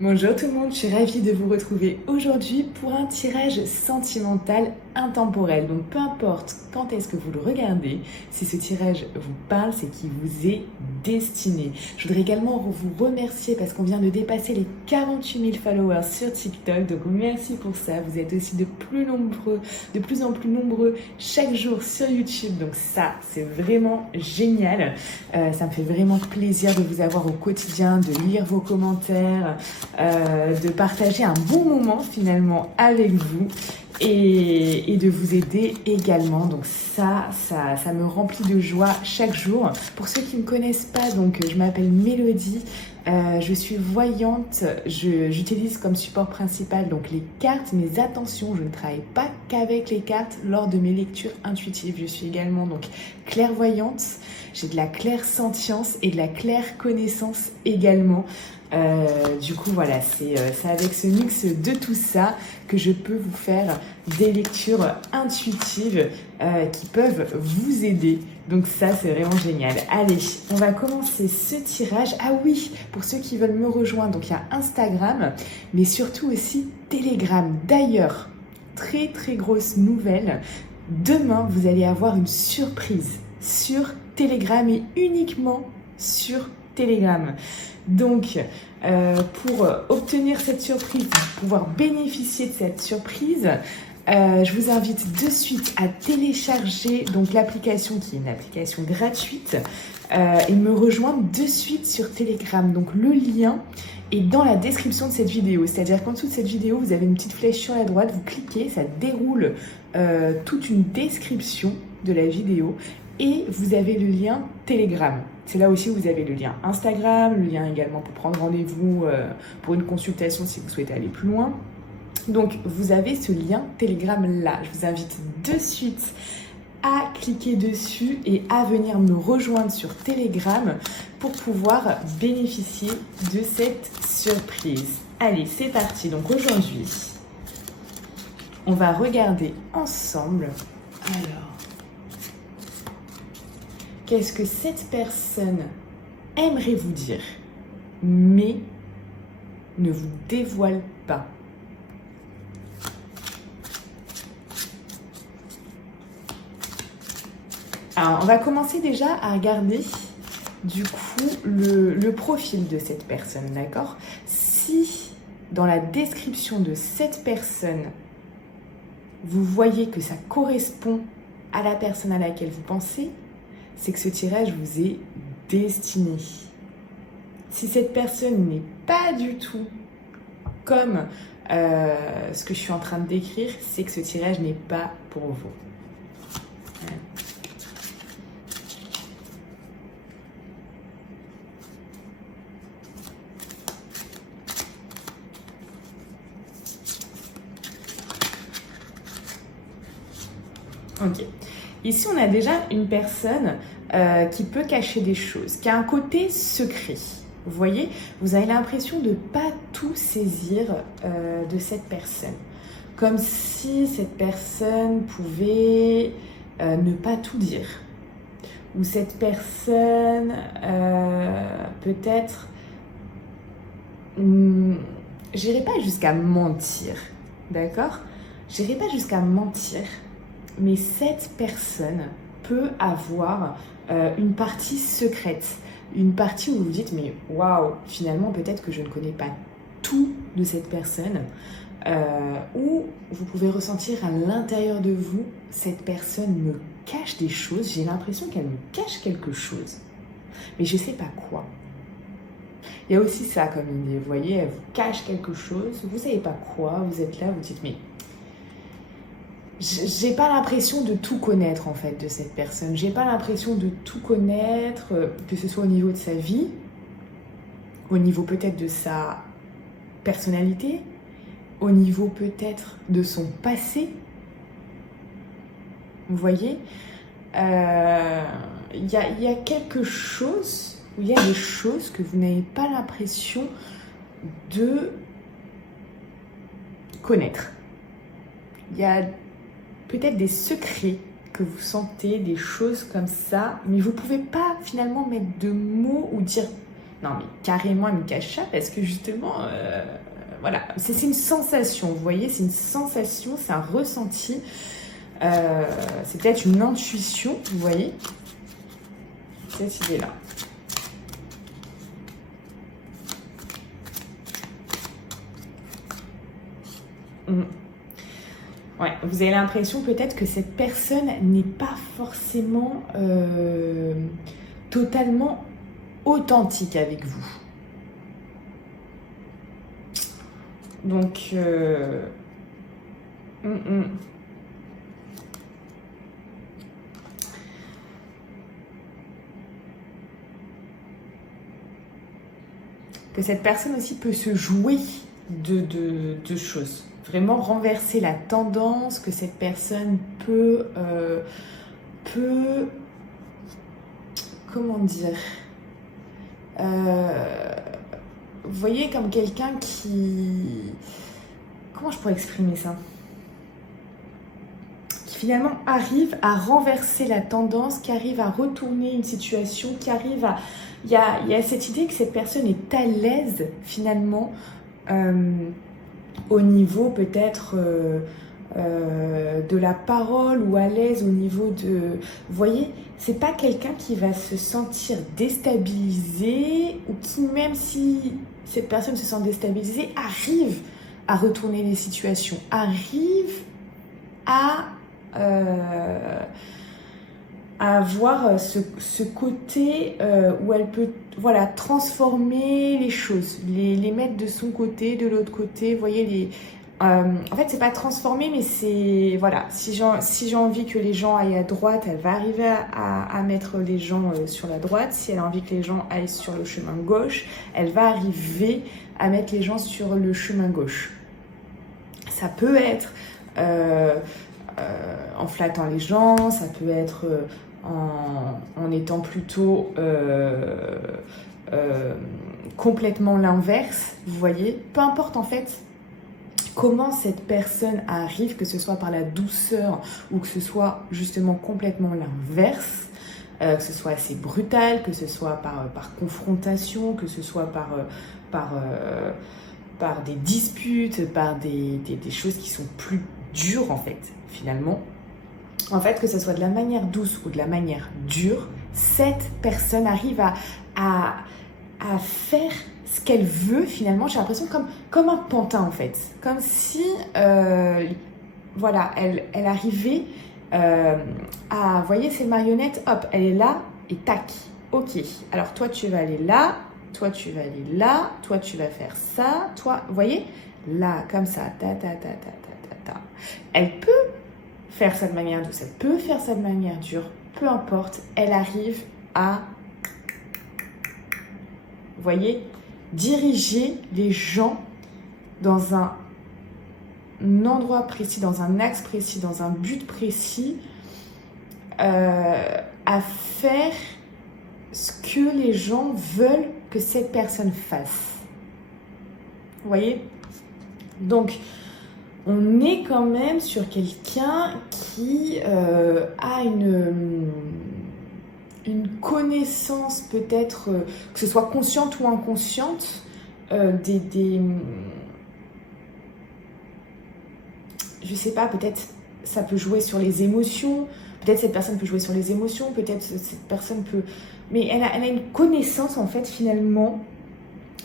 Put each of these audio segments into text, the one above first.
Bonjour tout le monde, je suis ravie de vous retrouver aujourd'hui pour un tirage sentimental intemporel. Donc peu importe quand est-ce que vous le regardez, si ce tirage vous parle, c'est qu'il vous est destiné. Je voudrais également vous remercier parce qu'on vient de dépasser les 48 000 followers sur TikTok. Donc merci pour ça, vous êtes aussi de plus en plus nombreux chaque jour sur YouTube. Donc ça, c'est vraiment génial. Ça me fait vraiment plaisir de vous avoir au quotidien, de lire vos commentaires, de partager un bon moment finalement avec vous et de vous aider également. Donc ça me remplit de joie chaque jour. Pour ceux qui ne me connaissent pas, donc je m'appelle Mélodie, je suis voyante, j'utilise comme support principal donc les cartes, mais attention, je ne travaille pas qu'avec les cartes lors de mes lectures intuitives. Je suis également donc clairvoyante, j'ai de la clairsentience et de la clairconnaissance également. Du coup voilà, c'est avec ce mix de tout ça que je peux vous faire des lectures intuitives qui peuvent vous aider. Donc ça, c'est vraiment génial. Allez, on va commencer ce tirage. Ah oui, pour ceux qui veulent me rejoindre, donc il y a Instagram, mais surtout aussi Telegram. D'ailleurs, très très grosse nouvelle, demain vous allez avoir une surprise sur Telegram et uniquement sur Telegram. Donc, pour obtenir cette surprise, pour pouvoir bénéficier de cette surprise, je vous invite de suite à télécharger donc l'application qui est une application gratuite et me rejoindre de suite sur Telegram. Donc le lien est dans la description de cette vidéo. C'est-à-dire qu'en dessous de cette vidéo, vous avez une petite flèche sur la droite, vous cliquez, ça déroule toute une description de la vidéo et vous avez le lien Telegram. C'est là aussi où vous avez le lien Instagram, le lien également pour prendre rendez-vous pour une consultation si vous souhaitez aller plus loin. Donc vous avez ce lien Telegram là. Je vous invite de suite à cliquer dessus et à venir me rejoindre sur Telegram pour pouvoir bénéficier de cette surprise. Allez, c'est parti. Donc aujourd'hui, on va regarder ensemble. Alors, qu'est-ce que cette personne aimerait vous dire, mais ne vous dévoile pas? Alors, on va commencer déjà à regarder du coup le profil de cette personne, d'accord? Si dans la description de cette personne, vous voyez que ça correspond à la personne à laquelle vous pensez, c'est que ce tirage vous est destiné. Si cette personne n'est pas du tout comme ce que je suis en train de décrire, c'est que ce tirage n'est pas pour vous. Ok. Ici, on a déjà une personne qui peut cacher des choses, qui a un côté secret. Vous voyez, vous avez l'impression de ne pas tout saisir de cette personne. Comme si cette personne pouvait ne pas tout dire. Ou cette personne peut-être... j'irai pas jusqu'à mentir, d'accord? J'irai pas jusqu'à mentir. Mais cette personne peut avoir une partie secrète, une partie où vous vous dites mais waouh, finalement peut-être que je ne connais pas tout de cette personne, ou vous pouvez ressentir à l'intérieur de vous, cette personne me cache des choses, j'ai l'impression qu'elle me cache quelque chose, mais je ne sais pas quoi. Il y a aussi ça comme idée, vous voyez, elle vous cache quelque chose, vous ne savez pas quoi, vous êtes là, vous dites mais... J'ai pas l'impression de tout connaître en fait de cette personne. J'ai pas l'impression de tout connaître, que ce soit au niveau de sa vie, au niveau peut-être de sa personnalité, au niveau peut-être de son passé. Vous voyez, il y a quelque chose, il y a des choses que vous n'avez pas l'impression de connaître. Il y a peut-être des secrets que vous sentez, des choses comme ça, mais vous ne pouvez pas finalement mettre de mots ou dire Non, mais carrément, elle me cache ça parce que justement, voilà, c'est une sensation, vous voyez, c'est une sensation, c'est un ressenti, c'est peut-être une intuition, vous voyez, cette idée-là. Ouais, vous avez l'impression peut-être que cette personne n'est pas forcément totalement authentique avec vous. Donc, que cette personne aussi peut se jouer de choses. Vraiment renverser la tendance, que cette personne peut comment dire, vous voyez, comme quelqu'un qui, comment je pourrais exprimer ça, qui finalement arrive à renverser la tendance, qui arrive à retourner une situation, qui arrive à, il y a cette idée que cette personne est à l'aise finalement au niveau peut-être de la parole, ou à l'aise au niveau de... Vous voyez, c'est pas quelqu'un qui va se sentir déstabilisé, ou qui, même si cette personne se sent déstabilisée, arrive à retourner les situations, arrive à avoir ce côté où elle peut, voilà, transformer les choses, les mettre de son côté, de l'autre côté, vous voyez, en fait c'est pas transformer, mais c'est, voilà, si j'ai envie que les gens aillent à droite, elle va arriver à mettre les gens sur la droite. Si elle a envie que les gens aillent sur le chemin gauche, elle va arriver à mettre les gens sur le chemin gauche. Ça peut être en flattant les gens, ça peut être en étant plutôt complètement l'inverse, vous voyez. Peu importe en fait comment cette personne arrive, que ce soit par la douceur ou que ce soit justement complètement l'inverse, que ce soit assez brutal, que ce soit par confrontation, que ce soit par des disputes, par des choses qui sont plus dures en fait, finalement. En fait, que ce soit de la manière douce ou de la manière dure, cette personne arrive à faire ce qu'elle veut finalement. J'ai l'impression comme un pantin en fait. Comme si, voilà, elle arrivait à... Vous voyez ces marionnettes, hop, elle est là et tac. Ok, alors toi tu vas aller là, toi tu vas aller là, toi tu vas faire ça, toi, vous voyez, là, comme ça, ta. Elle peut faire ça de manière douce, elle peut faire ça de manière dure, peu importe, elle arrive à, vous voyez, diriger les gens dans un endroit précis, dans un axe précis, dans un but précis, à faire ce que les gens veulent que cette personne fasse. Vous voyez? Donc, on est quand même sur quelqu'un qui a une connaissance peut-être, que ce soit consciente ou inconsciente, je sais pas, peut-être ça peut jouer sur les émotions, peut-être cette personne peut jouer sur les émotions, peut-être cette personne peut... Mais elle a une connaissance en fait finalement,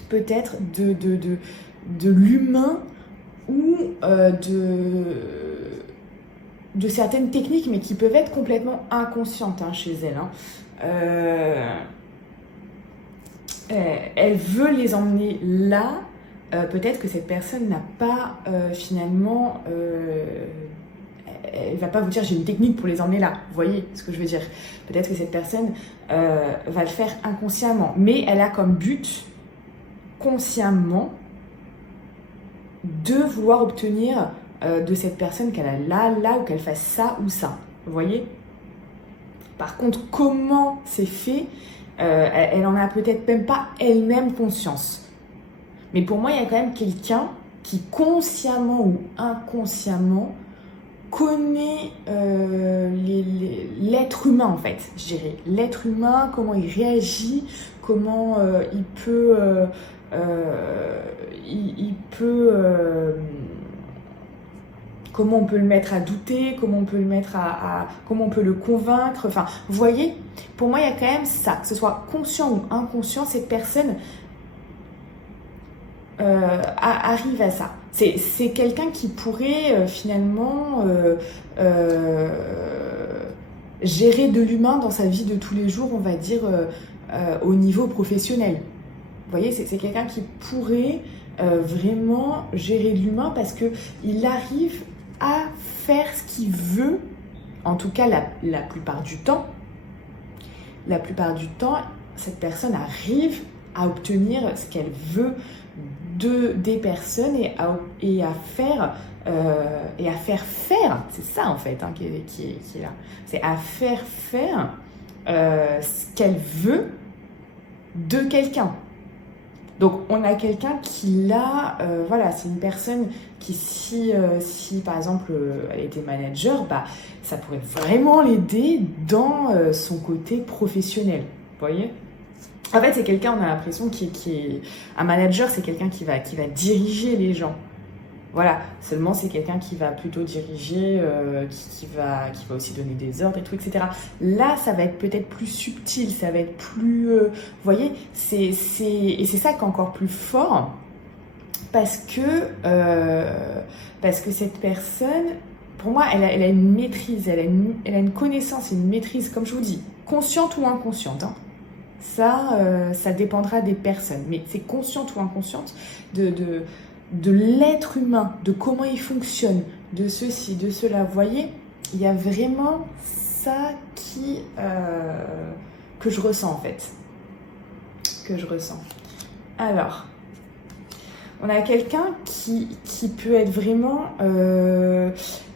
peut-être de l'humain, ou de certaines techniques, mais qui peuvent être complètement inconscientes chez elle. Elle veut les emmener là. Peut-être que cette personne n'a pas finalement... elle va pas vous dire j'ai une technique pour les emmener là. Vous voyez ce que je veux dire? Peut-être que cette personne va le faire inconsciemment, mais elle a comme but consciemment de vouloir obtenir de cette personne qu'elle a là, ou qu'elle fasse ça ou ça. Vous voyez? Par contre, comment c'est fait, elle en a peut-être même pas elle-même conscience. Mais pour moi, il y a quand même quelqu'un qui, consciemment ou inconsciemment, connaît l'être humain en fait, je dirais. L'être humain, comment il réagit, comment il peut... comment on peut le mettre à douter, comment on peut le mettre comment on peut le convaincre. Enfin, vous voyez, pour moi, il y a quand même ça, que ce soit conscient ou inconscient, cette personne arrive à ça. C'est quelqu'un qui pourrait finalement gérer de l'humain dans sa vie de tous les jours, on va dire, au niveau professionnel. Vous voyez, c'est quelqu'un qui pourrait vraiment gérer de l'humain parce qu'il arrive à faire ce qu'il veut, en tout cas la plupart du temps. La plupart du temps, cette personne arrive à obtenir ce qu'elle veut des personnes et à faire faire, c'est ça en fait hein, qui est là, c'est à faire faire ce qu'elle veut de quelqu'un. Donc on a quelqu'un qui là, voilà, c'est une personne qui si par exemple elle était manager, bah ça pourrait vraiment l'aider dans son côté professionnel, vous voyez. En fait, c'est quelqu'un, on a l'impression qui est un manager, c'est quelqu'un qui va diriger les gens. Voilà, seulement c'est quelqu'un qui va plutôt diriger, qui va aussi donner des ordres et tout, etc. Là, ça va être peut-être plus subtil, ça va être plus... vous voyez, et c'est ça qui est encore plus fort, parce que cette personne, pour moi, elle a une maîtrise, elle a une connaissance, une maîtrise, comme je vous dis, consciente ou inconsciente, hein. Ça dépendra des personnes, mais c'est consciente ou inconsciente de l'être humain, de comment il fonctionne, de ceci, de cela. Vous voyez, il y a vraiment ça que je ressens en fait. Que je ressens. Alors, on a quelqu'un qui peut être vraiment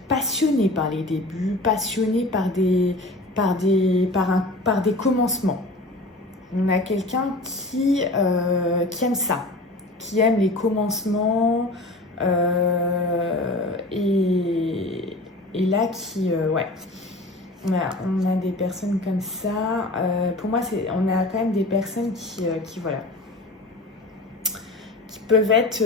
passionné par les débuts, passionné par des commencements. On a quelqu'un qui aime ça, qui aime les commencements et là ouais. On a des personnes comme ça. Pour moi, on a quand même des personnes qui voilà, qui peuvent être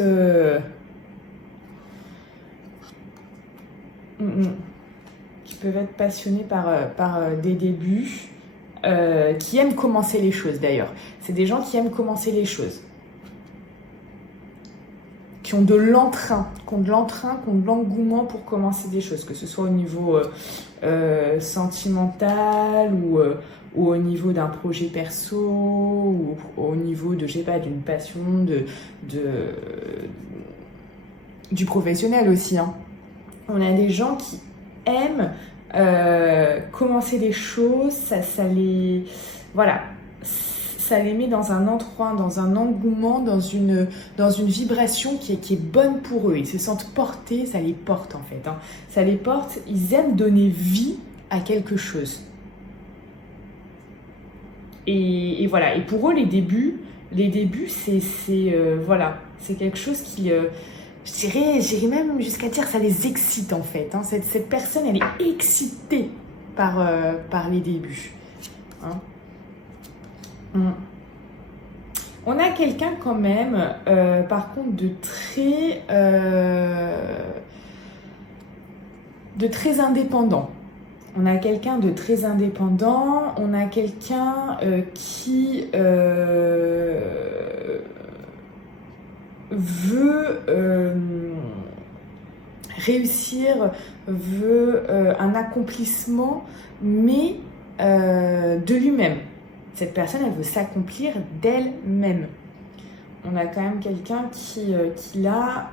qui peuvent être passionnées par des débuts. Qui aiment commencer les choses d'ailleurs. C'est des gens qui aiment commencer les choses. Qui ont de l'entrain, qui ont de l'engouement pour commencer des choses, que ce soit au niveau sentimental ou au niveau d'un projet perso ou au niveau de, je sais pas, d'une passion, du professionnel aussi. Hein. On a des gens qui aiment commencer les choses, ça les met dans un endroit, dans un engouement, dans une vibration qui est bonne pour eux. Ils se sentent portés, ça les porte en fait. Hein. Ça les porte, ils aiment donner vie à quelque chose. Et voilà. Et pour eux, les débuts, c'est voilà, c'est quelque chose qui j'irais même jusqu'à dire ça les excite en fait. Hein. Cette personne, elle est excitée par les débuts. Hein. On a quelqu'un quand même, par contre, de très indépendant. On a quelqu'un de très indépendant. On a quelqu'un qui veut réussir, veut un accomplissement, mais de lui-même. Cette personne, elle veut s'accomplir d'elle-même. On a quand même quelqu'un qui là,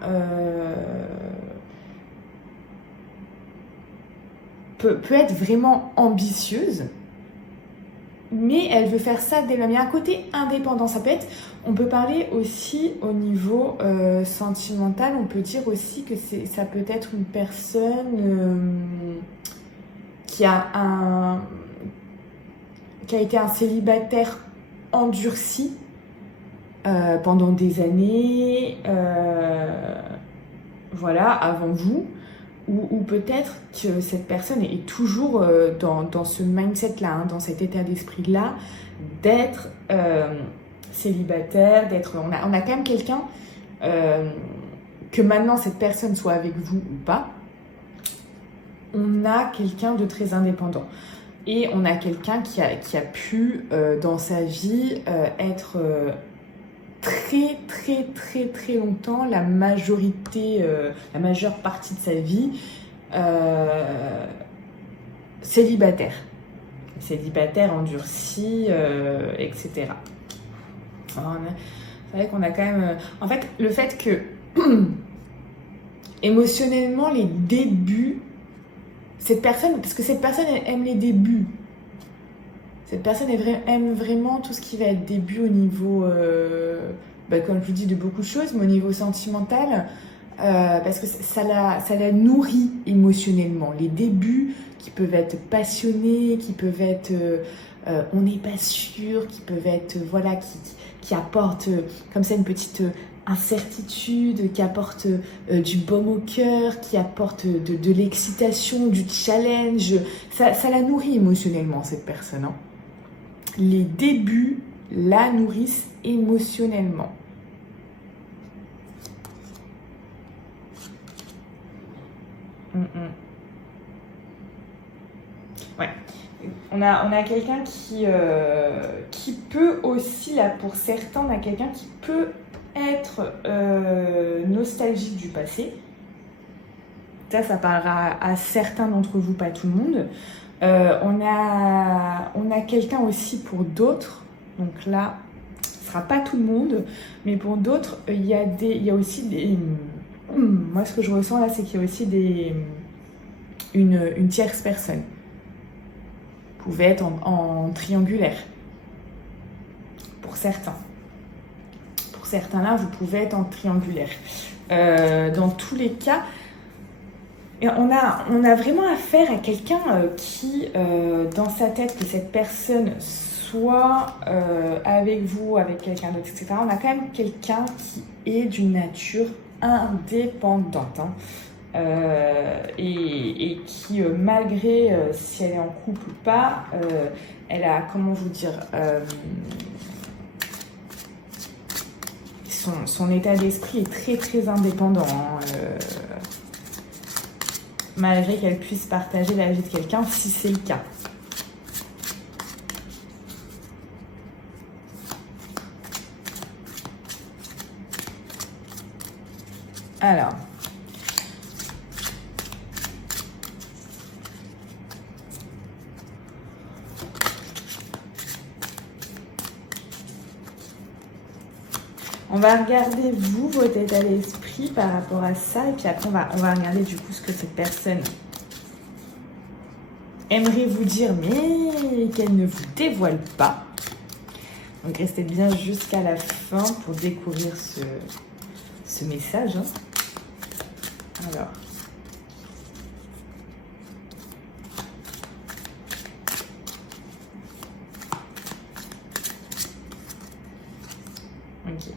peut être vraiment ambitieuse, mais elle veut faire ça d'elle-même. Il y a un côté indépendant. On peut parler aussi au niveau sentimental, on peut dire aussi que ça peut être une personne qui a été un célibataire endurci pendant des années, voilà, avant vous, ou peut-être que cette personne est toujours dans ce mindset-là, hein, dans cet état d'esprit-là, d'être célibataire, on a quand même quelqu'un, que maintenant cette personne soit avec vous ou pas, on a quelqu'un de très indépendant. Et on a quelqu'un qui a pu, dans sa vie, être très, très, très, très longtemps, la majeure partie de sa vie, célibataire. Célibataire, endurci, etc. Alors, c'est vrai qu'on a quand même... En fait, le fait que, émotionnellement, les débuts... parce que cette personne elle aime les débuts. Cette personne aime vraiment tout ce qui va être début au niveau, comme je vous dis, de beaucoup de choses, mais au niveau sentimental, parce que ça la nourrit émotionnellement. Les débuts qui peuvent être passionnés, qui peuvent être on n'est pas sûr, qui peuvent être, voilà, qui apportent comme ça une petite... incertitude, qui apporte du baume au cœur, qui apporte de l'excitation, du challenge. Ça la nourrit émotionnellement, cette personne. Hein. Les débuts la nourrissent émotionnellement. Ouais. On a quelqu'un qui peut aussi, là, pour certains, on a quelqu'un qui peut être nostalgique du passé. Ça parlera à certains d'entre vous, pas tout le monde. On a quelqu'un aussi pour d'autres. Donc là, ce sera pas tout le monde, mais pour d'autres, il y a aussi des... Moi, ce que je ressens là, c'est qu'il y a aussi une tierce personne. Vous pouvez être en triangulaire. Pour certains. Pour certains là, vous pouvez être en triangulaire. Dans tous les cas, on a vraiment affaire à quelqu'un qui, dans sa tête, que cette personne soit avec vous, avec quelqu'un d'autre, etc. On a quand même quelqu'un qui est d'une nature indépendante. Hein. Et qui, malgré si elle est en couple ou pas, elle a, comment vous dire, son état d'esprit est très très indépendant, hein, malgré qu'elle puisse partager la vie de quelqu'un si c'est le cas. Alors, on va regarder vous, votre état d'esprit par rapport à ça, et puis après on va regarder du coup ce que cette personne aimerait vous dire, mais qu'elle ne vous dévoile pas. Donc restez bien jusqu'à la fin pour découvrir ce message. Hein. Alors. Ok.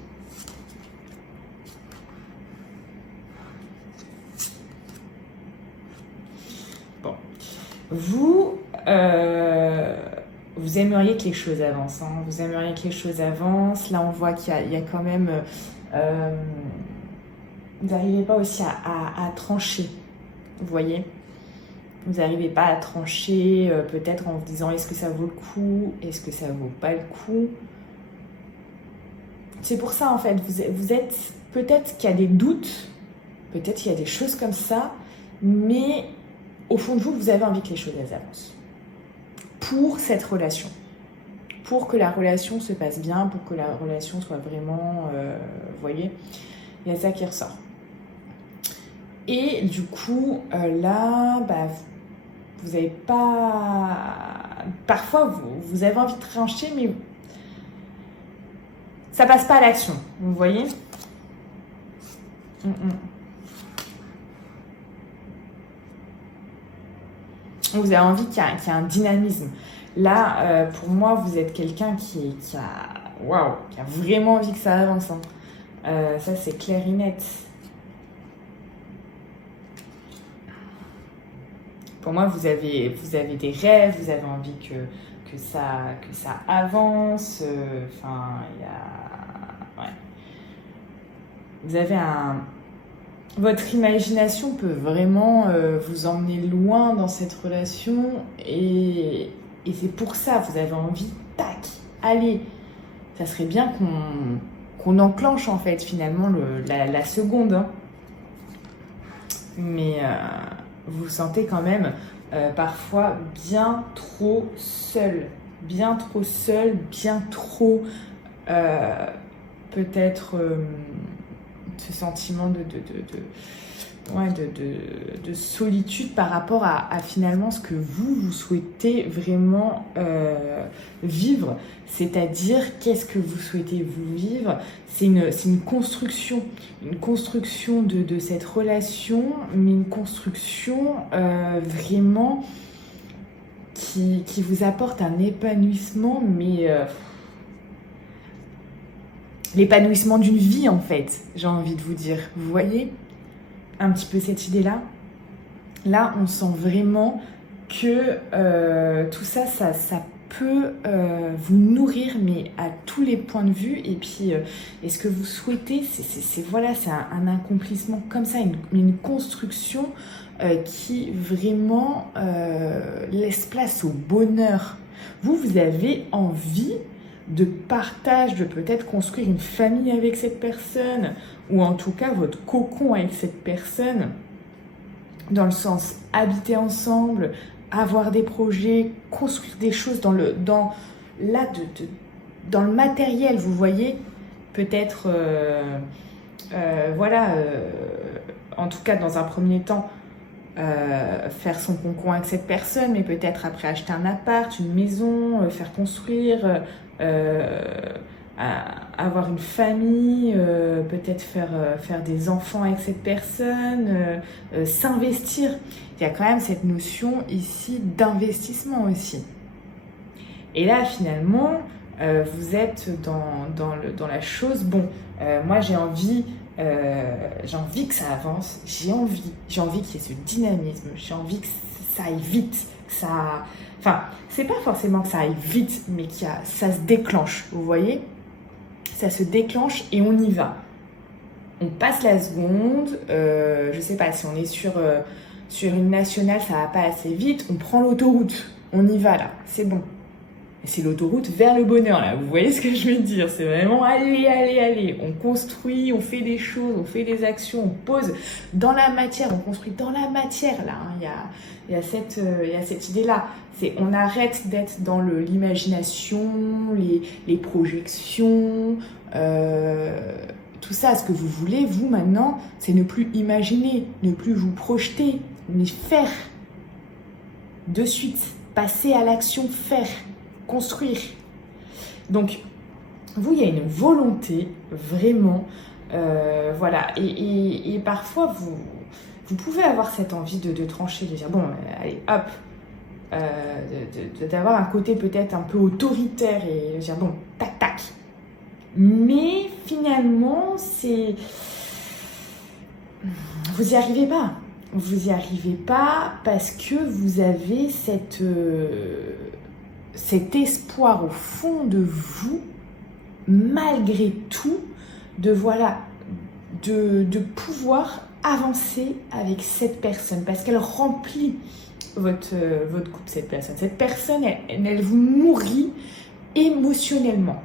Bon. Vous aimeriez que les choses avancent. Hein. Vous aimeriez que les choses avancent. Là, on voit qu'il y a quand même... vous n'arrivez pas aussi à trancher. Vous voyez ? Vous n'arrivez pas à trancher, peut-être en vous disant est-ce que ça vaut le coup ? Est-ce que ça vaut pas le coup ? C'est pour ça, en fait, vous êtes... Peut-être qu'il y a des doutes, peut-être qu'il y a des choses comme ça, mais au fond de vous, vous avez envie que les choses avancent. Pour cette relation. Pour que la relation se passe bien, pour que la relation soit vraiment... vous voyez, il y a ça qui ressort. Et du coup, là, vous n'avez pas... Parfois, vous avez envie de trancher, mais ça passe pas à l'action. Vous voyez ? Vous avez envie qu'il y ait un dynamisme. Là, pour moi, vous êtes quelqu'un qui a vraiment envie que ça avance. Hein. Ça, c'est clair et net. Pour moi, vous avez des rêves, vous avez envie que ça avance. Enfin, il y a... Ouais. Vous avez votre imagination peut vraiment vous emmener loin dans cette relation et c'est pour ça, vous avez envie, tac, allez, ça serait bien qu'on enclenche en fait finalement la seconde. Hein. Mais vous vous sentez quand même parfois bien trop seul, bien trop peut-être ce sentiment de solitude par rapport à finalement ce que vous souhaitez vraiment vivre. C'est-à-dire, qu'est-ce que vous souhaitez vous vivre? C'est une construction de cette relation, mais une construction vraiment qui vous apporte un épanouissement, mais l'épanouissement d'une vie en fait, j'ai envie de vous dire. Vous voyez un petit peu cette idée-là? Là, on sent vraiment que tout ça peut vous nourrir, mais à tous les points de vue. Et puis, et ce que vous souhaitez, c'est un accomplissement comme ça, une construction qui vraiment laisse place au bonheur. Vous avez envie de partage, de peut-être construire une famille avec cette personne, ou en tout cas votre cocon avec cette personne, dans le sens habiter ensemble, avoir des projets, construire des choses dans le matériel, vous voyez, peut-être, en tout cas dans un premier temps, faire son cocon avec cette personne, mais peut-être après acheter un appart, une maison, faire construire, avoir une famille, peut-être faire des enfants avec cette personne, s'investir. Il y a quand même cette notion ici d'investissement aussi. Et là, finalement, vous êtes dans la chose. Bon, moi j'ai envie que ça avance. J'ai envie qu'il y ait ce dynamisme. J'ai envie que ça aille vite, que ça. Enfin, c'est pas forcément que ça aille vite, mais ça se déclenche. Vous voyez, ça se déclenche et on y va. On passe la seconde. Je sais pas si on est sur une nationale, ça va pas assez vite. On prend l'autoroute. On y va là. C'est bon. C'est l'autoroute vers le bonheur, là. Vous voyez ce que je veux dire? C'est vraiment allez. On construit, on fait des choses, on fait des actions, on pose dans la matière, on construit dans la matière, là. Hein. Il y a cette idée-là. On arrête d'être dans l'imagination, les projections, tout ça. Ce que vous voulez, vous, maintenant, c'est ne plus imaginer, ne plus vous projeter, mais faire de suite, passer à l'action, faire. Construire. Donc, vous, il y a une volonté, vraiment, voilà. Et parfois, vous pouvez avoir cette envie de trancher, de dire, bon, allez, hop, d'avoir un côté peut-être un peu autoritaire et de dire, bon, tac, tac. Mais finalement, vous n'y arrivez pas. Vous n'y arrivez pas parce que vous avez cet espoir au fond de vous, malgré tout, de pouvoir avancer avec cette personne, parce qu'elle remplit votre couple, cette personne. Cette personne, elle vous nourrit émotionnellement.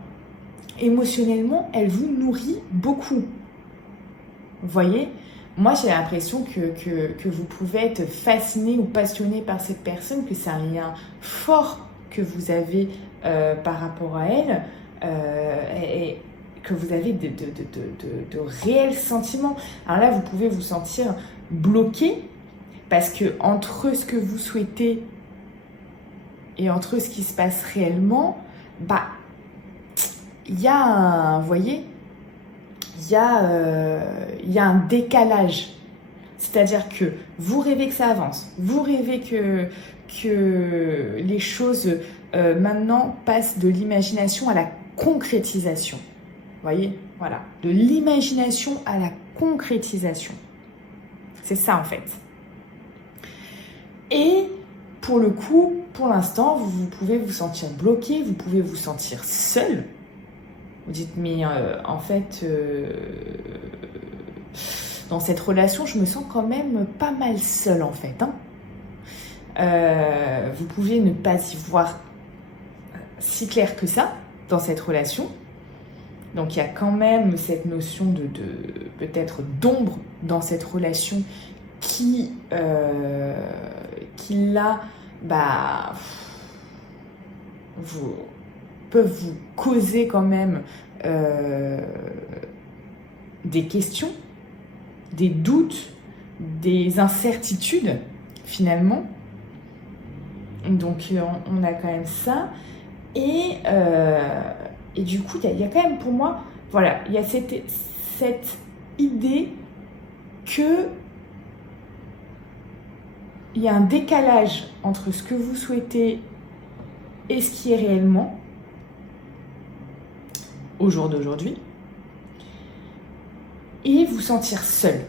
Émotionnellement, elle vous nourrit beaucoup. Vous voyez ? Moi, j'ai l'impression que vous pouvez être fasciné ou passionné par cette personne, que c'est un lien fort que vous avez par rapport à elle, et que vous avez de réels sentiments. Alors là, vous pouvez vous sentir bloqué parce que entre ce que vous souhaitez et entre ce qui se passe réellement, il y a vous voyez, il y a un décalage. C'est-à-dire que vous rêvez que ça avance, vous rêvez que les choses maintenant passent de l'imagination à la concrétisation. Vous voyez ? Voilà. De l'imagination à la concrétisation. C'est ça en fait. Et pour le coup, pour l'instant, vous pouvez vous sentir bloqué, vous pouvez vous sentir seul. Vous dites, mais en fait, dans cette relation, je me sens quand même pas mal seule en fait. Vous pouvez ne pas y voir si clair que ça dans cette relation. Donc il y a quand même cette notion de peut-être d'ombre dans cette relation qui là, peuvent vous causer quand même des questions, des doutes, des incertitudes finalement. Donc on a quand même ça. Et du coup, il y a quand même pour moi, voilà, il y a cette idée que il y a un décalage entre ce que vous souhaitez et ce qui est réellement au jour d'aujourd'hui, et vous sentir seul.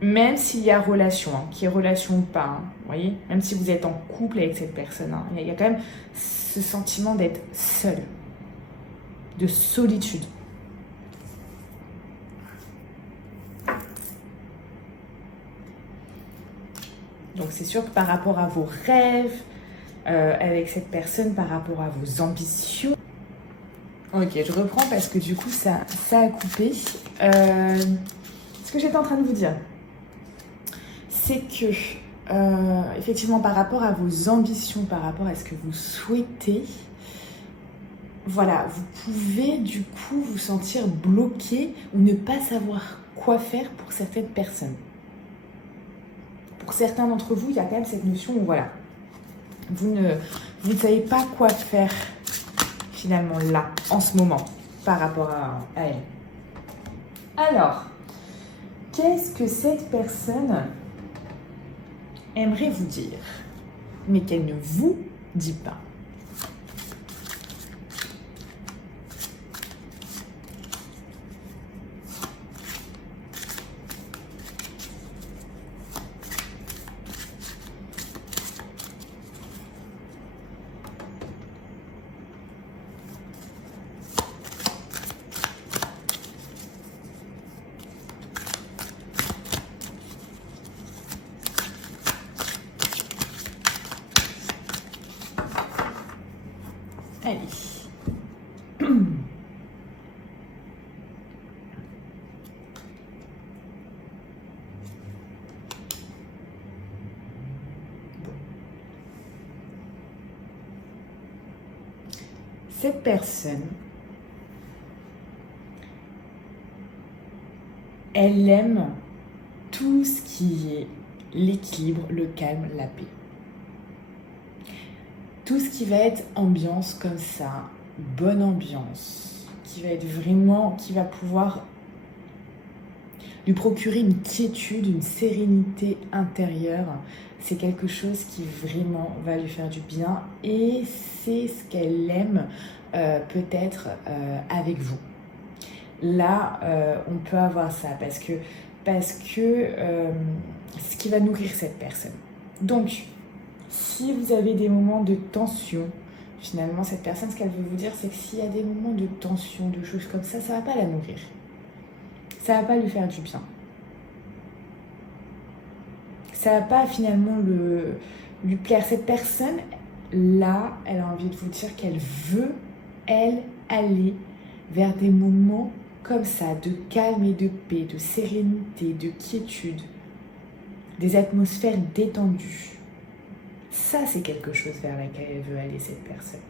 Même s'il y a relation, qu'il y ait relation ou pas, vous voyez, même si vous êtes en couple avec cette personne, il y a quand même ce sentiment d'être seul, de solitude. Donc c'est sûr que par rapport à vos rêves, avec cette personne, par rapport à vos ambitions. Ok, je reprends parce que du coup ça a coupé. Ce que j'étais en train de vous dire, c'est que effectivement par rapport à vos ambitions, par rapport à ce que vous souhaitez, voilà, vous pouvez du coup vous sentir bloqué ou ne pas savoir quoi faire pour certaines personnes. Pour certains d'entre vous, il y a quand même cette notion où voilà, vous ne savez pas quoi faire finalement là, en ce moment, par rapport à elle. Alors, qu'est-ce que cette personne aimerait vous dire, mais qu'elle ne vous dit pas? Allez. Cette personne, elle aime tout ce qui est l'équilibre, le calme, la paix. Tout ce qui va être ambiance comme ça, bonne ambiance, qui va être vraiment, qui va pouvoir lui procurer une quiétude, une sérénité intérieure, c'est quelque chose qui vraiment va lui faire du bien et c'est ce qu'elle aime peut-être avec vous. Là, on peut avoir ça parce que ce qui va nourrir cette personne. Donc, si vous avez des moments de tension, finalement, cette personne, ce qu'elle veut vous dire, c'est que s'il y a des moments de tension, de choses comme ça, ça ne va pas la nourrir. Ça ne va pas lui faire du bien. Ça ne va pas finalement lui plaire. Cette personne, là, elle a envie de vous dire qu'elle veut, elle, aller vers des moments comme ça, de calme et de paix, de sérénité, de quiétude, des atmosphères détendues. Ça, c'est quelque chose vers laquelle elle veut aller, cette personne.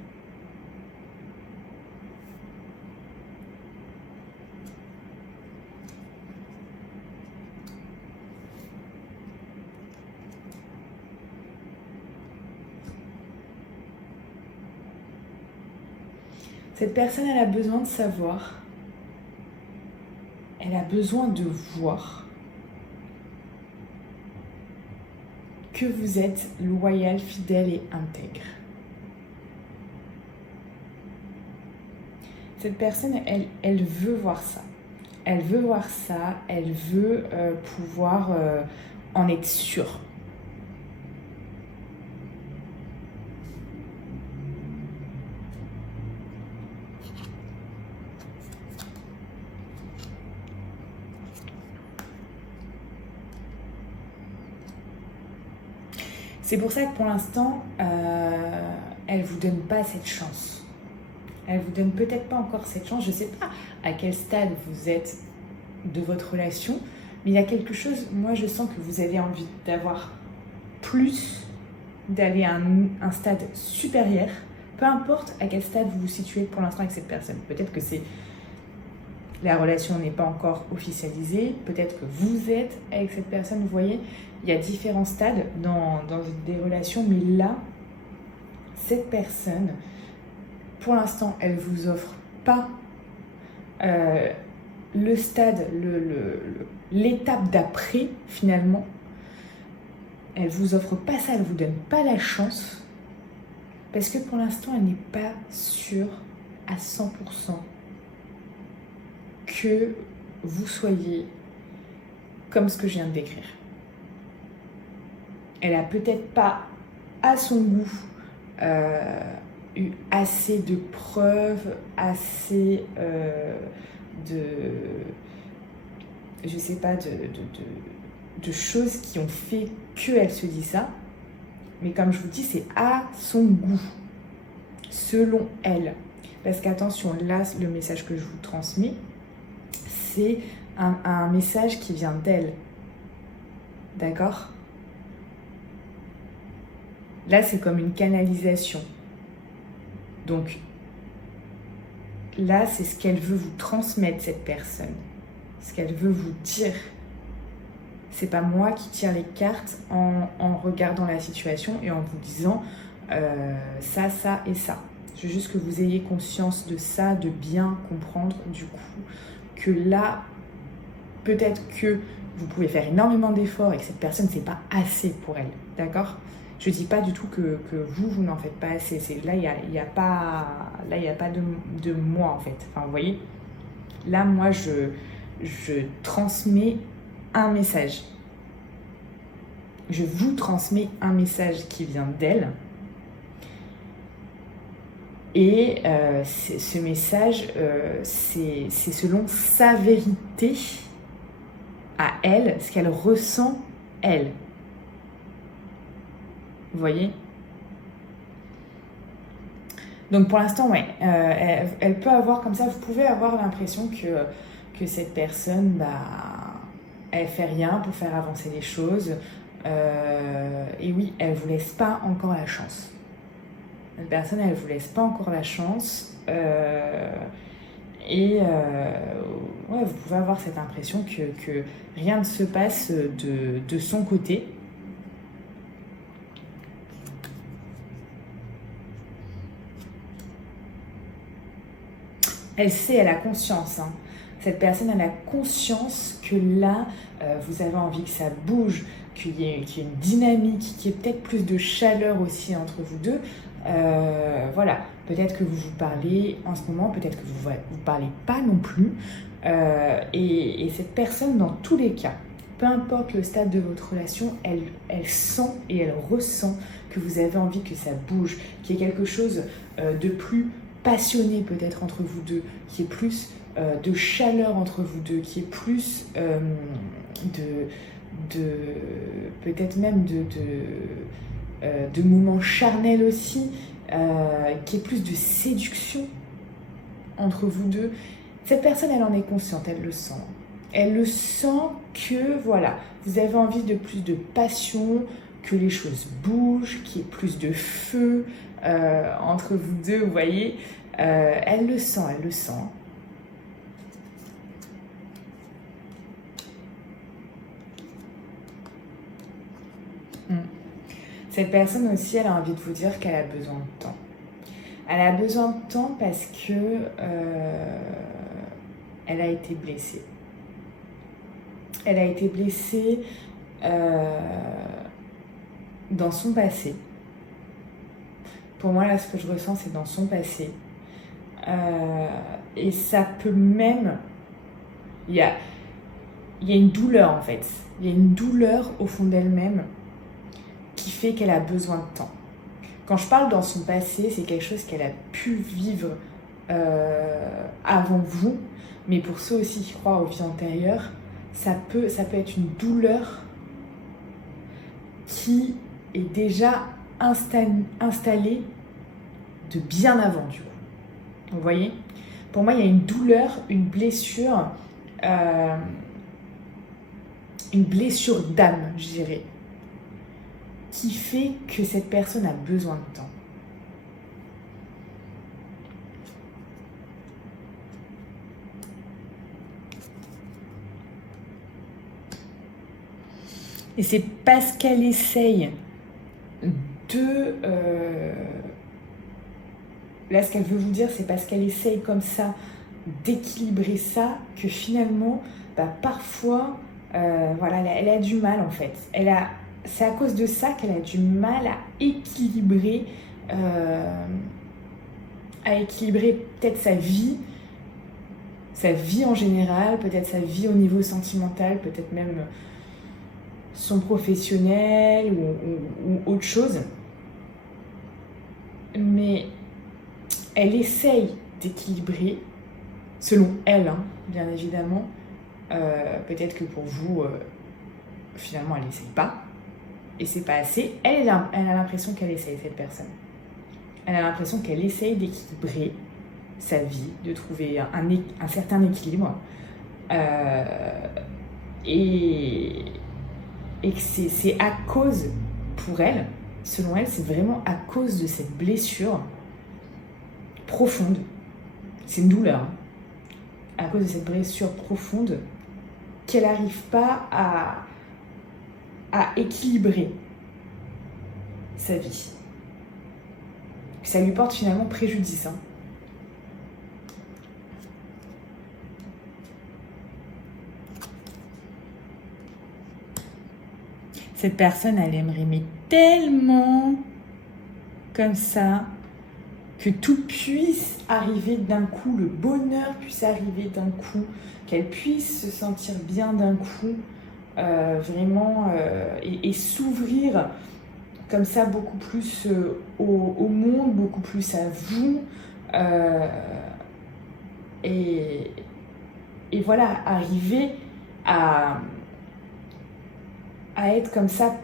Cette personne, elle a besoin de savoir, elle a besoin de voir que vous êtes loyal, fidèle et intègre. Cette personne, elle veut voir ça. Elle veut voir ça, elle veut pouvoir en être sûre. C'est pour ça que pour l'instant, elle ne vous donne pas cette chance. Elle ne vous donne peut-être pas encore cette chance. Je ne sais pas à quel stade vous êtes de votre relation, mais il y a quelque chose, moi je sens que vous avez envie d'avoir plus, d'aller à un stade supérieur, peu importe à quel stade vous vous situez pour l'instant avec cette personne. Peut-être que la relation n'est pas encore officialisée, peut-être que vous êtes avec cette personne, vous voyez, il y a différents stades dans des relations, mais là, cette personne, pour l'instant, elle ne vous offre pas le stade, l'étape d'après, finalement. Elle ne vous offre pas ça, elle ne vous donne pas la chance, parce que pour l'instant, elle n'est pas sûre à 100% que vous soyez comme ce que je viens de décrire. Elle n'a peut-être pas, à son goût, eu assez de preuves, assez je sais pas, de choses qui ont fait qu'elle se dit ça. Mais comme je vous dis, c'est à son goût, selon elle. Parce qu'attention, là, le message que je vous transmets, c'est un message qui vient d'elle. D'accord ? Là, c'est comme une canalisation. Donc, là, c'est ce qu'elle veut vous transmettre, cette personne. Ce qu'elle veut vous dire. C'est pas moi qui tire les cartes en regardant la situation et en vous disant ça, ça et ça. Je veux juste que vous ayez conscience de ça, de bien comprendre du coup que là, peut-être que vous pouvez faire énormément d'efforts et que cette personne, c'est pas assez pour elle. D'accord ? Je dis pas du tout que vous n'en faites pas assez. Là, il y a pas de moi, en fait. Enfin, vous voyez ? Là, moi, je transmets un message. Je vous transmets un message qui vient d'elle. Et ce message, c'est selon sa vérité à elle, ce qu'elle ressent, elle. Vous voyez ? Donc pour l'instant, ouais, elle peut avoir comme ça, vous pouvez avoir l'impression que cette personne, elle fait rien pour faire avancer les choses. Et oui, elle vous laisse pas encore la chance. Cette personne, elle vous laisse pas encore la chance. Ouais, vous pouvez avoir cette impression que rien ne se passe de son côté. Elle sait, elle a conscience. Hein. Cette personne, elle a conscience que là, vous avez envie que ça bouge, qu'il y ait une dynamique, qu'il y ait peut-être plus de chaleur aussi entre vous deux. Voilà, peut-être que vous vous parlez en ce moment, peut-être que vous ne parlez pas non plus. Et cette personne, dans tous les cas, peu importe le stade de votre relation, elle sent et elle ressent que vous avez envie que ça bouge, qu'il y ait quelque chose de plus passionné peut-être entre vous deux, qu'il y ait plus de chaleur entre vous deux, qu'il y ait plus peut-être même de moments charnels aussi, qu'il y ait plus de séduction entre vous deux. Cette personne, elle en est consciente, elle le sent. Elle le sent que, voilà, vous avez envie de plus de passion, que les choses bougent, qu'il y ait plus de feu entre vous deux, vous voyez. Elle le sent, elle le sent. Cette personne aussi, elle a envie de vous dire qu'elle a besoin de temps. Elle a besoin de temps parce que elle a été blessée. Elle a été blessée dans son passé. Pour moi, là, ce que je ressens, c'est dans son passé. Et ça peut même Il y a une douleur en fait. Il y a une douleur au fond d'elle-même qui fait qu'elle a besoin de temps. Quand je parle dans son passé, c'est quelque chose qu'elle a pu vivre avant vous, mais pour ceux aussi qui croient aux vies antérieures, ça peut être une douleur qui est déjà installée de bien avant du coup. Vous voyez ? Pour moi, il y a une douleur, une blessure d'âme, je dirais, qui fait que cette personne a besoin de temps. Et c'est parce qu'elle essaye de... Là, ce qu'elle veut vous dire, c'est parce qu'elle essaye comme ça d'équilibrer ça que finalement, parfois, voilà, elle a du mal en fait. C'est à cause de ça qu'elle a du mal à équilibrer peut-être sa vie en général, peut-être sa vie au niveau sentimental, peut-être même son professionnel ou autre chose. Mais elle essaye d'équilibrer, selon elle, hein, bien évidemment. Peut-être que pour vous, finalement, elle n'essaye pas. Et c'est pas assez. Elle a l'impression qu'elle essaye, cette personne. Elle a l'impression qu'elle essaye d'équilibrer sa vie, de trouver un certain équilibre. Et que c'est à cause, pour elle, selon elle, c'est vraiment à cause de cette blessure profonde. C'est une douleur. Hein. À cause de cette blessure profonde qu'elle n'arrive pas à équilibrer sa vie. Ça lui porte finalement préjudice. Hein. Cette personne, elle aimerait mais tellement comme ça que tout puisse arriver d'un coup, le bonheur puisse arriver d'un coup, qu'elle puisse se sentir bien d'un coup, vraiment, et s'ouvrir comme ça beaucoup plus au monde, beaucoup plus à vous, et voilà, arriver à être comme ça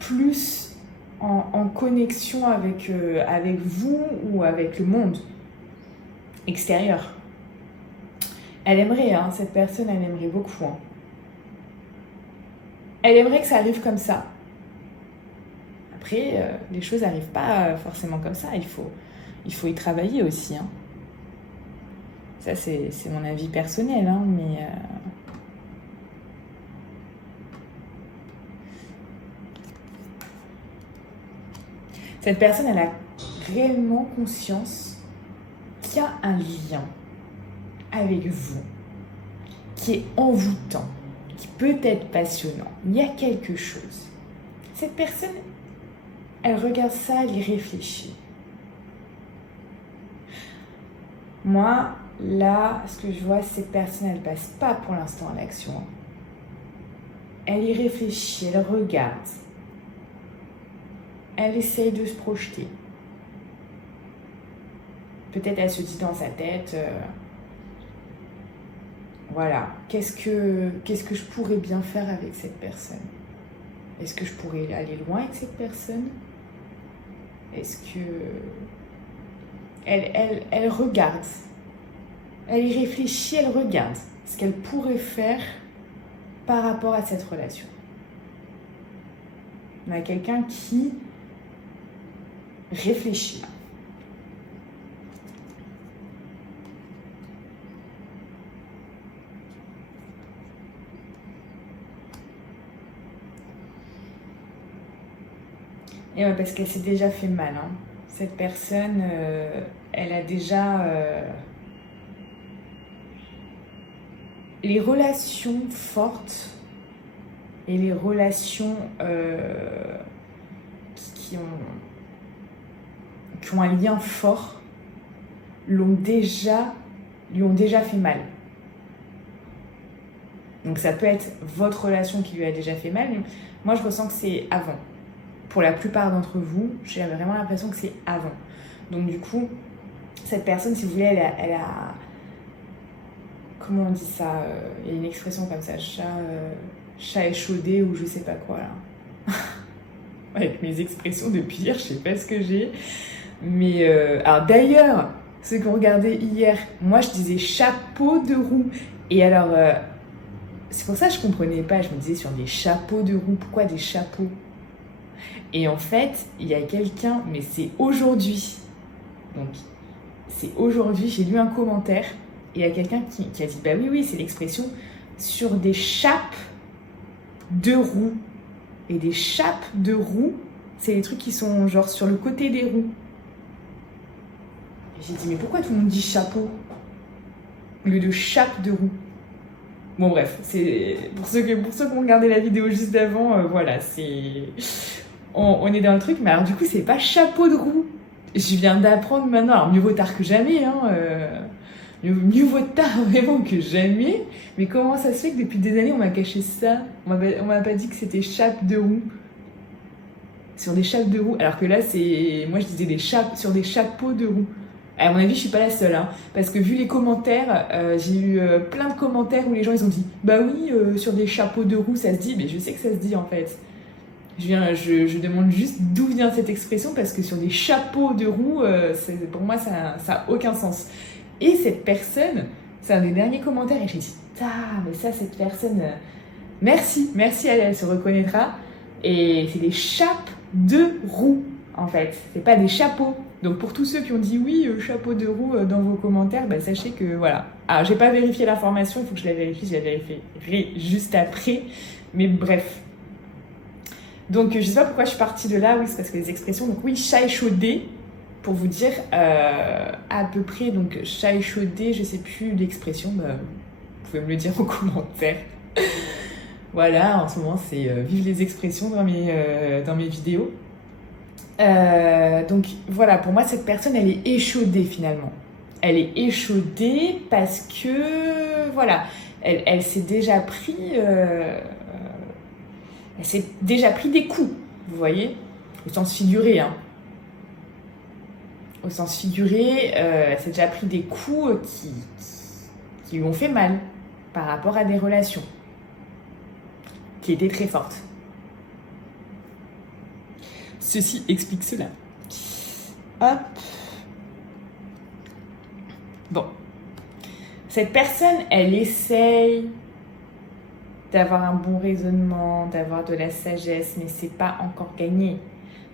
plus en connexion avec vous ou avec le monde extérieur. Elle aimerait, hein, cette personne, elle aimerait beaucoup. Hein. Elle aimerait que ça arrive comme ça. Après, les choses n'arrivent pas forcément comme ça. Il faut y travailler aussi. Hein. Ça, c'est mon avis personnel, hein, mais... Cette personne, elle a réellement conscience qu'il y a un lien avec vous qui est envoûtant, qui peut être passionnant. Il y a quelque chose. Cette personne, elle regarde ça, elle y réfléchit. Moi, là, ce que je vois, cette personne, elle ne passe pas pour l'instant à l'action. Elle y réfléchit, elle regarde. Elle essaye de se projeter. Peut-être elle se dit dans sa tête, voilà, qu'est-ce que je pourrais bien faire avec cette personne ? Est-ce que je pourrais aller loin avec cette personne ? Est-ce que... Elle regarde. Elle y réfléchit, elle regarde ce qu'elle pourrait faire par rapport à cette relation. On a quelqu'un qui réfléchit. Et ouais, parce qu'elle s'est déjà fait mal. Hein. Cette personne, elle a déjà... les relations fortes et les relations qui ont un lien fort lui ont déjà fait mal. Donc ça peut être votre relation qui lui a déjà fait mal, mais moi je ressens que c'est avant. Pour la plupart d'entre vous, j'ai vraiment l'impression que c'est avant. Donc du coup, cette personne, si vous voulez, elle a comment on dit ça, il y a une expression comme ça, chat échaudé ou je sais pas quoi là. Avec mes expressions de pire, je sais pas ce que j'ai. Mais alors d'ailleurs, ceux qui ont regardé hier, moi je disais chapeau de roue. Et alors, c'est pour ça que je comprenais pas, je me disais sur des chapeaux de roue, pourquoi des chapeaux? Et en fait, il y a quelqu'un, mais c'est aujourd'hui. Donc, c'est aujourd'hui, j'ai lu un commentaire, et il y a quelqu'un qui a dit, bah oui, c'est l'expression sur des chapes de roue. Et des chapes de roue, c'est les trucs qui sont genre sur le côté des roues. Et j'ai dit, mais pourquoi tout le monde dit chapeau au lieu de chape de roue? Bon bref, c'est pour ceux qui ont regardé la vidéo juste d'avant, voilà, c'est... On est dans le truc, mais alors du coup, c'est pas chapeau de roue. Je viens d'apprendre maintenant, alors mieux vaut tard que jamais, hein, mieux vaut tard vraiment que jamais. Mais comment ça se fait que depuis des années, on m'a caché ça? On m'a pas dit que c'était chape de roue. Sur des chapes de roue, alors que là, c'est... Moi, je disais des chapes, sur des chapeaux de roue. À mon avis, je suis pas la seule, hein, parce que vu les commentaires, j'ai eu plein de commentaires où les gens ils ont dit bah oui, sur des chapeaux de roue ça se dit, mais je sais que ça se dit en fait. Je demande juste d'où vient cette expression parce que sur des chapeaux de roue, pour moi ça a aucun sens. Et cette personne, c'est un des derniers commentaires et j'ai dit mais ça cette personne, merci, elle se reconnaîtra. Et c'est des chapes de roue en fait, c'est pas des chapeaux. Donc pour tous ceux qui ont dit oui, chapeau de roue dans vos commentaires, bah, sachez que voilà. Alors j'ai pas vérifié l'information, il faut que je la vérifie, je la vérifierai juste après. Mais bref. Donc je sais pas pourquoi je suis partie de là, oui c'est parce que les expressions, donc oui, chat échaudé, pour vous dire à peu près, donc chat échaudé, je sais plus l'expression, bah, vous pouvez me le dire en commentaire. Voilà, en ce moment c'est vive les expressions dans mes vidéos. Donc voilà, pour moi cette personne elle est échaudée finalement. Elle est échaudée parce que voilà, elle s'est déjà pris des coups, vous voyez, au sens figuré, hein. Au sens figuré, elle s'est déjà pris des coups qui lui ont fait mal par rapport à des relations qui étaient très fortes. Ceci explique cela. Hop. Bon. Cette personne, elle essaye d'avoir un bon raisonnement, d'avoir de la sagesse, mais c'est pas encore gagné.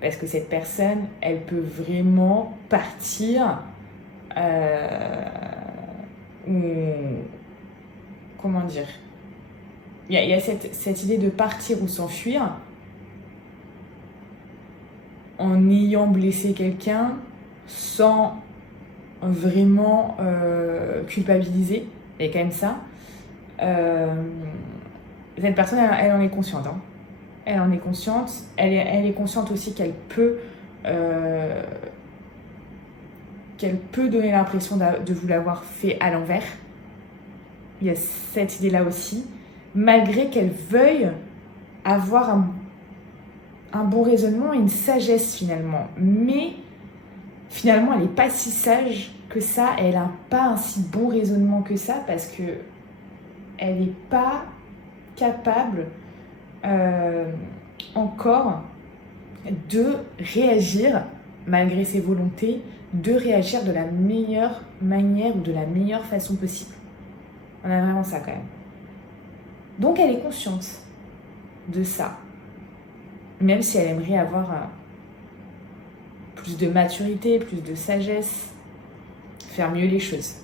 Parce que cette personne, elle peut vraiment partir comment dire? Il y a cette idée de partir ou s'enfuir en ayant blessé quelqu'un sans vraiment culpabiliser. Il y a quand même ça. Cette personne, elle en est consciente. Hein. Elle en est consciente. Elle est consciente aussi qu'elle peut donner l'impression de vous l'avoir fait à l'envers. Il y a cette idée-là aussi. Malgré qu'elle veuille avoir un bon raisonnement et une sagesse finalement. Mais finalement, elle n'est pas si sage que ça. Elle n'a pas un si bon raisonnement que ça parce que elle n'est pas capable encore de réagir, malgré ses volontés, de réagir de la meilleure manière ou de la meilleure façon possible. On a vraiment ça quand même. Donc elle est consciente de ça. Même si elle aimerait avoir plus de maturité, plus de sagesse, faire mieux les choses.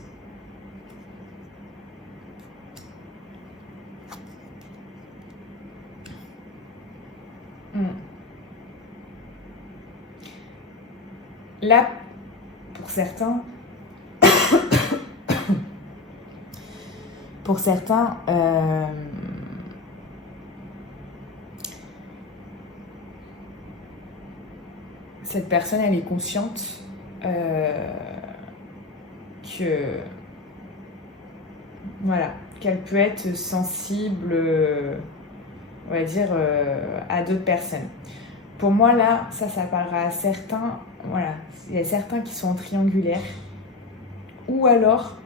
Là, pour certains, cette personne, elle est consciente que Voilà, qu'elle peut être sensible, on va dire, à d'autres personnes. Pour moi, là, ça parlera à certains. Voilà, il y a certains qui sont en triangulaire. Ou alors,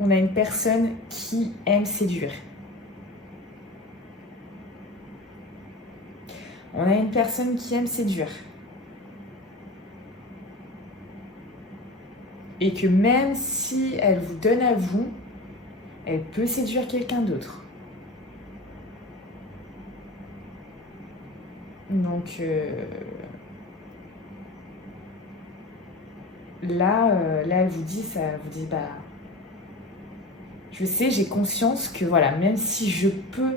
on a une personne qui aime séduire. On a une personne qui aime séduire. Et que même si elle vous donne à vous, elle peut séduire quelqu'un d'autre. Donc là, elle vous dit ça, elle vous dit bah, je sais, j'ai conscience que voilà, même si je peux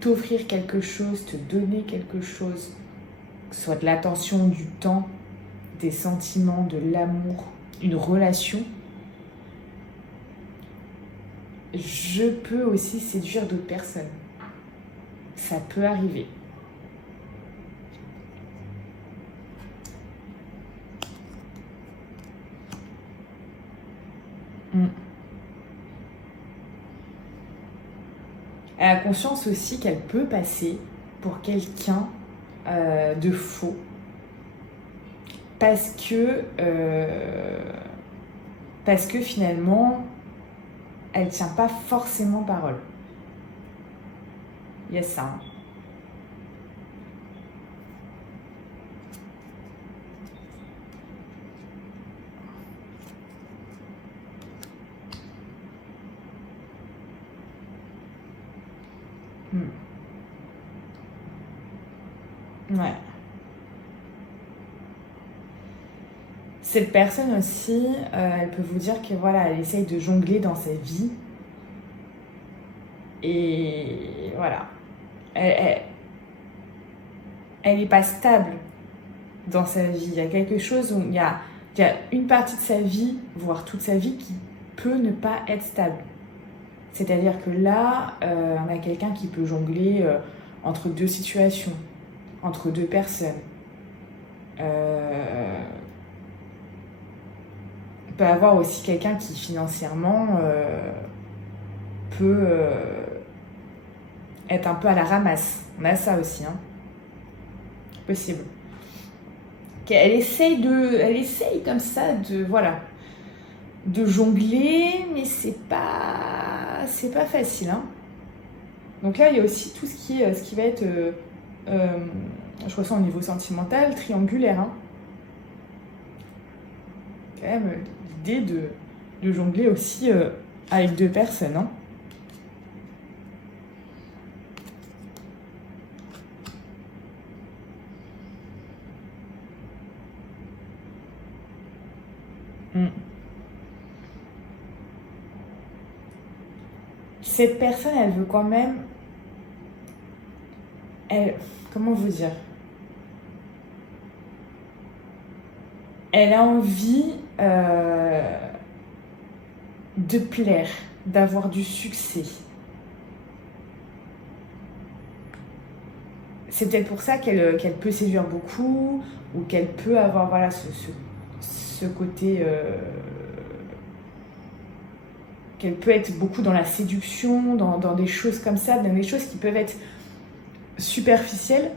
t'offrir quelque chose, te donner quelque chose, que ce soit de l'attention, du temps, des sentiments, de l'amour, une relation, je peux aussi séduire d'autres personnes. Ça peut arriver. Elle a conscience aussi qu'elle peut passer pour quelqu'un de faux parce que finalement elle tient pas forcément parole. Il y a ça. Ouais. Cette personne aussi, elle peut vous dire que voilà, elle essaye de jongler dans sa vie. Et voilà. Elle n'est pas stable dans sa vie. Il y a quelque chose où il y a une partie de sa vie, voire toute sa vie, qui peut ne pas être stable. C'est-à-dire que là, on a quelqu'un qui peut jongler entre deux situations, entre deux personnes. On peut avoir aussi quelqu'un qui financièrement peut être un peu à la ramasse. On a ça aussi, hein. Possible. Elle essaye comme ça de jongler, mais c'est pas facile, hein. Donc là, il y a aussi tout ce qui va être, je ressens au niveau sentimental, triangulaire, hein. Quand même l'idée de jongler aussi avec deux personnes, hein. Cette personne, elle veut quand même... comment vous dire? Elle a envie de plaire, d'avoir du succès. C'est peut-être pour ça qu'elle peut séduire beaucoup, ou qu'elle peut avoir voilà, ce côté... qu'elle peut être beaucoup dans la séduction, dans des choses comme ça, dans des choses qui peuvent être superficielles.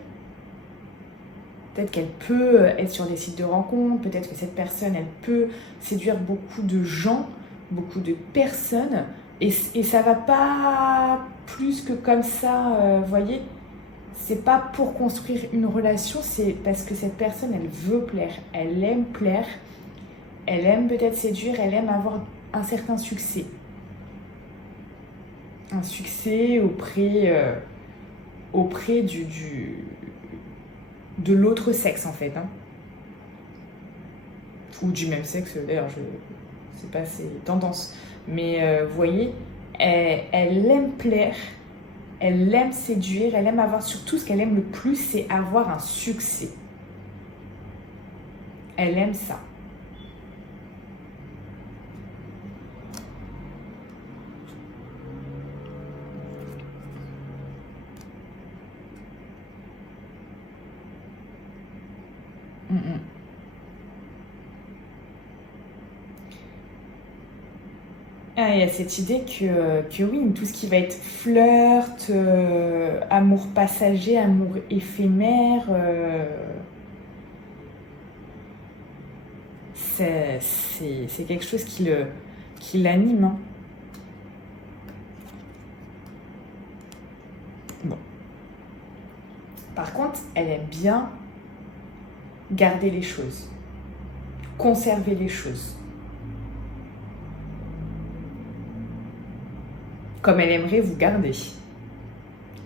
Peut-être qu'elle peut être sur des sites de rencontres, peut-être que cette personne, elle peut séduire beaucoup de gens, beaucoup de personnes, et ça va pas plus que comme ça, vous voyez. C'est pas pour construire une relation, c'est parce que cette personne, elle veut plaire, elle aime plaire, elle aime peut-être séduire, elle aime avoir un certain succès. Un succès auprès de l'autre sexe, en fait, hein. Ou du même sexe, d'ailleurs, je sais pas, c'est tendance. Mais vous voyez, elle aime plaire, elle aime séduire, elle aime avoir, surtout ce qu'elle aime le plus, c'est avoir un succès. Elle aime ça. Ah, il y a cette idée que oui, tout ce qui va être flirt, amour passager, amour éphémère, c'est quelque chose qui l'anime. Hein. Bon. Par contre, elle aime bien garder les choses, conserver les choses. Comme elle aimerait vous garder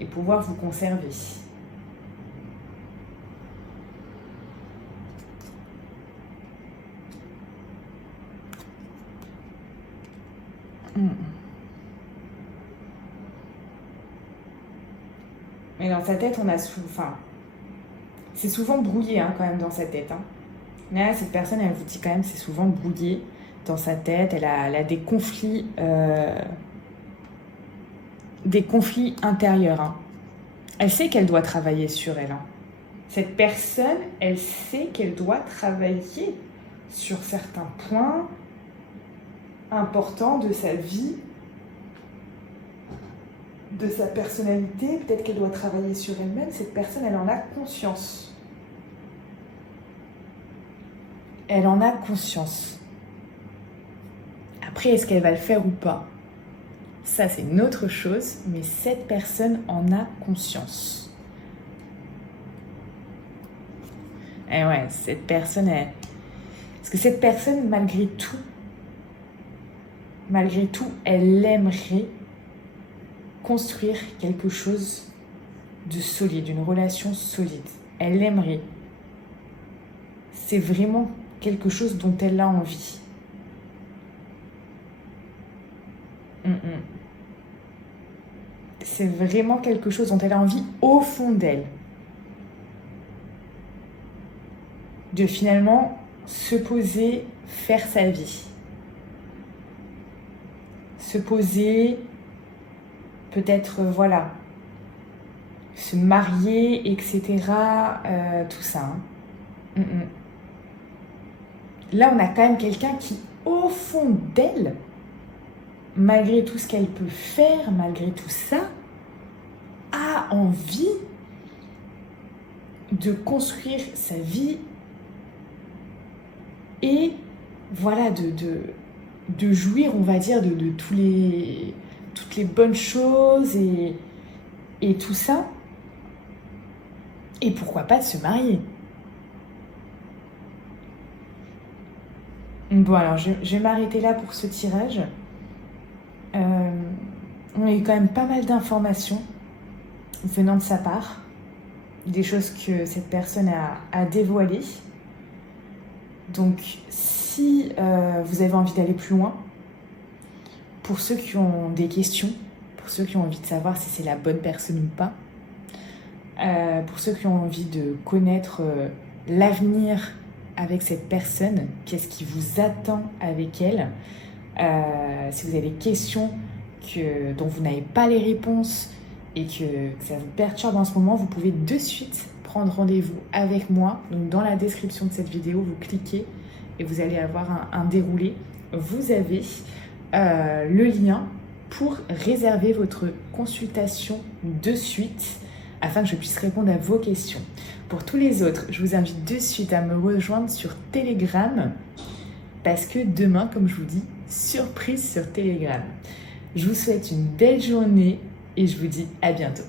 et pouvoir vous conserver. Mais dans sa tête, on a enfin, c'est souvent brouillé hein, quand même dans sa tête. Hein. Là, cette personne, elle vous dit quand même, c'est souvent brouillé dans sa tête. Elle a des conflits intérieurs. Hein. Elle sait qu'elle doit travailler sur elle. Hein. Cette personne, elle sait qu'elle doit travailler sur certains points importants de sa vie, de sa personnalité. Peut-être qu'elle doit travailler sur elle-même. Cette personne, elle en a conscience. Elle en a conscience. Après, est-ce qu'elle va le faire ou pas ? Ça, c'est une autre chose, mais cette personne en a conscience. Et ouais, cette personne, parce que cette personne, malgré tout, elle aimerait construire quelque chose de solide, une relation solide. Elle aimerait. C'est vraiment quelque chose dont elle a envie. C'est vraiment quelque chose dont elle a envie au fond d'elle. De finalement se poser, faire sa vie. Se poser, peut-être, voilà, se marier, etc. Tout ça. Hein. Là, on a quand même quelqu'un qui, au fond d'elle, malgré tout ce qu'elle peut faire, malgré tout ça, a envie de construire sa vie et voilà, de jouir, on va dire, de toutes les bonnes choses et tout ça. Et pourquoi pas de se marier. Bon, alors je vais m'arrêter là pour ce tirage. On a eu quand même pas mal d'informations venant de sa part, des choses que cette personne a dévoilées. Donc, si vous avez envie d'aller plus loin, pour ceux qui ont des questions, pour ceux qui ont envie de savoir si c'est la bonne personne ou pas, pour ceux qui ont envie de connaître l'avenir avec cette personne, qu'est-ce qui vous attend avec elle, si vous avez des questions dont vous n'avez pas les réponses et que ça vous perturbe en ce moment, vous pouvez de suite prendre rendez-vous avec moi. Donc dans la description de cette vidéo, vous cliquez et vous allez avoir un déroulé. Vous avez le lien pour réserver votre consultation de suite afin que je puisse répondre à vos questions. Pour tous les autres, je vous invite de suite à me rejoindre sur Telegram parce que demain, comme je vous dis, surprise sur Telegram. Je vous souhaite une belle journée et je vous dis à bientôt.